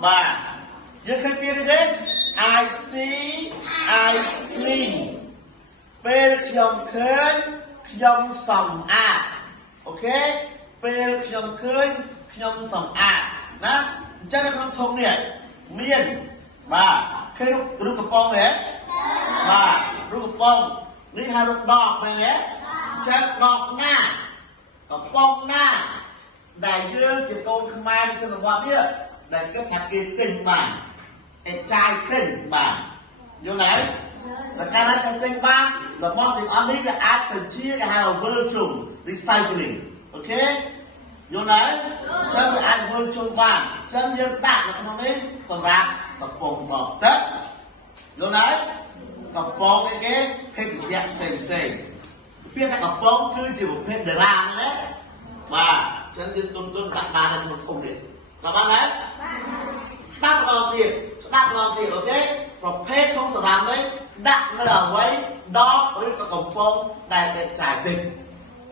bà dương khai kia đấy I see I cleanពេលខ្ញុំឃើញខ្ញុំសម្អាតអូខេពេលខ្ញុំឃើញខ្ញុំសម្អាតណាអញ្ចឹងនៅក្នុងធុងនេះមានបាទឃើញរូបកំប៉ុងទេបាទរូបកំប៉ុងនេះហៅរូបដកមែនទេចឹងដកណាកំប៉ុងណាដែលយើងជាកូនខ្មែរជនបទនេះដែលគិតថាគេទិញបានឯចាយទិញបានយល់ទេតែកាលណាតែទិញបានរបស់ទាំងអស់នេះវាអាចទៅជាគេហៅ virtual recycling អូខេយល់ទេចឹងវាអាច virtual បានចឹងយើងដាក់នៅក្នុងនេះសម្រាប់កំប៉ុងដកទឹកយល់ទេកំប៉ុងអីគេភេទជ្ជៈផ្សេងពាក្យថាកំប៉ុងគឺជាប្រភេទដុល្លារណាបាទចឹងយើងទុនដាក់បាននៅក្នុងធុងនេះដល់បានទេស្ដាប់ម្ដងទៀតអូខេប្រភេទធុងសម្រាប់នេះដាក់នៅអ្វីដកឬក៏កំប៉ុងដែលគេចាយទិញ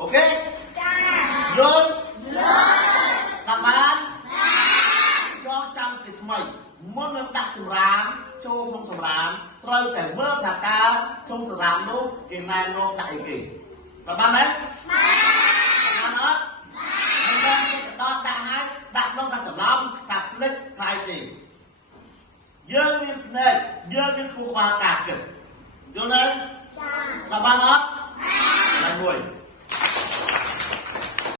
អូខេចាយល់ដាក់បានចងចាំពីថ្មីមុននឹងដាក់សម្រាមចូលក្នុងសម្រាមត្រូវតែមើលថាតើក្នុងសម្រាមនោះគេណែនាំដាក់អីគេដល់បានទេបានអត់មិនដល់ដាក់ហើយដាក់ក្នុងកាច្រឡំតាភ្លេចខ្លាយទេយើងមានភ្នែកយើងមានខួរក្បាលការគិតយល់ទេចាដល់បានអត់បានមួយ